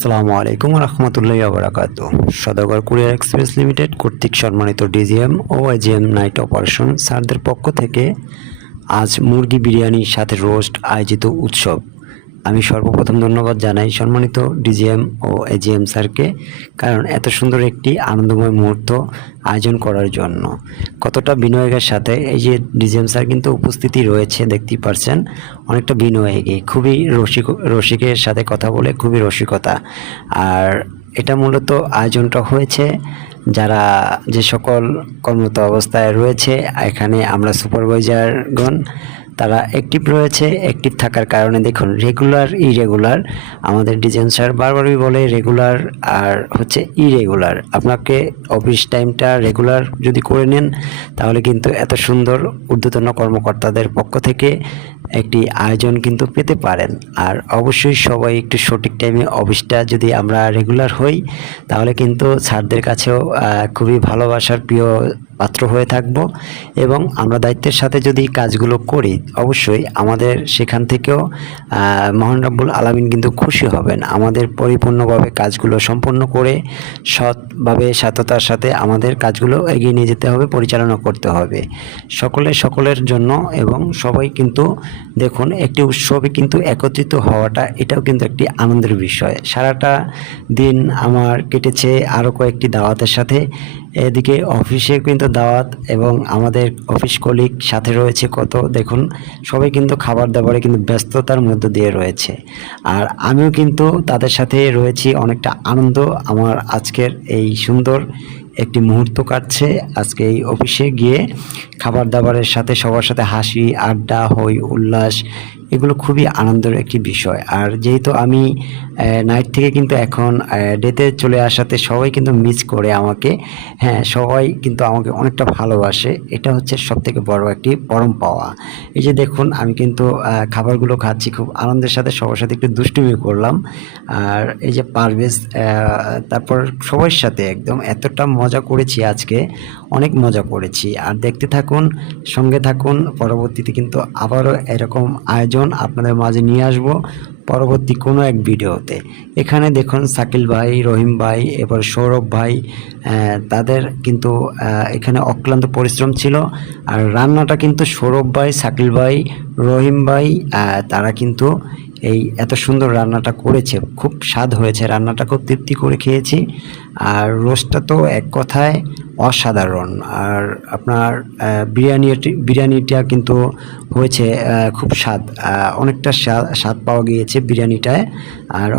আসসালামু আলাইকুম রহমতুল্লাহি ওয়া বারাকাতুহু। সওদাগর কুরিয়ার এক্সপ্রেস লিমিটেড কর্তৃক সম্মানিত ডিজিএম ও এজিএম নাইট অপারেশন স্যারদের পক্ষ থেকে আজ মুরগি বিরিয়ানির সাথে রোস্ট আয়োজিত উৎসব। আমি সর্বপ্রথম ধন্যবাদ জানাই সম্মানিত ডিজিএম ও এজিএম স্যারকে, কারণ এত সুন্দর একটি আনন্দময় মুহূর্ত আয়োজন করার জন্য। কতটা বিনয়ের সাথে এই যে ডিজিএম স্যার কিন্তু উপস্থিতি রয়েছে, দেখতেই পারছেন অনেকটা বিনয়ী, খুবই রসিকের সাথে কথা বলে খুবই রসিকতা। আর এটা মূলত আয়োজনটা হয়েছে যারা যে সকল কর্মরত অবস্থায় রয়েছে, এখানে আমরা সুপারভাইজারগণ তারা অ্যাক্টিভ রয়েছে। অ্যাক্টিভ থাকার কারণে দেখুন রেগুলার ইরেগুলার, আমাদের ডিজাইন স্যার বারবারই বলে রেগুলার আর হচ্ছে ইরেগুলার। আপনাকে অফিস টাইমটা রেগুলার যদি করে নেন তাহলে কিন্তু এত সুন্দর ঊর্ধ্বতন কর্মকর্তাদের পক্ষ থেকে একটি আয়োজন কিন্তু পেতে পারেন। আর অবশ্যই সবাই একটু সঠিক টাইমে অফিসটা যদি আমরা রেগুলার হই তাহলে কিন্তু স্যারদের কাছেও খুবই ভালোবাসার প্রিয় পাত্র হয়ে থাকব, এবং আমরা দায়িত্বের সাথে যদি কাজগুলো করি অবশ্যই আমাদের সেখান থেকেও মহান রব্বুল আলামিন কিন্তু খুশি হবেন। আমাদের পরিপূর্ণভাবে কাজগুলো সম্পন্ন করে সৎভাবে সততার সাথে আমাদের কাজগুলো এগিয়ে নিয়ে যেতে হবে, পরিচালনা করতে হবে সকলের জন্য। এবং সবাই কিন্তু দেখুন একটি উৎসবে কিন্তু একত্রিত হওয়াটা এটাও কিন্তু একটি আনন্দের বিষয়। সারাটা দিন আমার কেটেছে আরও কয়েকটি দাওয়াতের সাথে, এদিকে অফিসে কিন্তু দাওয়াত এবং আমাদের অফিস কলিগ সাথে রয়েছে কত, দেখুন সবাই কিন্তু খাবার দাবারে কিন্তু ব্যস্ততার মধ্য দিয়ে রয়েছে। আর আমিও কিন্তু তাদের সাথে রয়েছি, অনেকটা আনন্দ আমার আজকের এই সুন্দর একটি মুহূর্ত কাটছে। আজকে এই অফিসে গিয়ে খাবার দাবারের সাথে সবার সাথে হাসি আড্ডা হই উল্লাস, এগুলো খুবই আনন্দের একটি বিষয়। আর যেহেতু আমি নাইট থেকে কিন্তু এখন ডেতে চলে আসাতে সবাই কিন্তু মিস করে আমাকে, হ্যাঁ সবাই কিন্তু আমাকে অনেকটা ভালোবাসে, এটা হচ্ছে সবথেকে বড় একটি পরম পাওয়া। এই যে দেখুন আমি কিন্তু খাবারগুলো খাচ্ছি খুব আনন্দের সাথে, সবার সাথে একটু দুষ্টুমি করলাম। আর এই যে পারভেজ, তারপর সবার সাথে একদম এতটা মজা করেছি আজকে, অনেক মজা করেছি। আর দেখতে থাকুন, সঙ্গে থাকুন, পরবর্তীতে কিন্তু আবারও এরকম আয়োজন আপনাদের মাঝে নিয়ে আসব পরবর্তী কোনো এক ভিডিওতে। এখানে দেখুন শাকিল ভাই, রহিম ভাই, এবার সৌরভ ভাই, তাদের কিন্তু এখানে অক্লান্ত পরিশ্রম ছিল। আর রান্নাটা কিন্তু সৌরভ ভাই, শাকিল ভাই, রহিম ভাই, তারা কিন্তু এই এত সুন্দর রান্নাটা করেছে, খুব স্বাদ হয়েছে রান্নাটা, খুব তৃপ্তি করে খেয়েছি। আর রোস্টটা তো এক কথায় অসাধারণ। আর আপনার বিরিয়ানিটা কিন্তু হয়েছে খুব স্বাদ, অনেকটা স্বাদ পাওয়া গিয়েছে বিরিয়ানিটায়। আর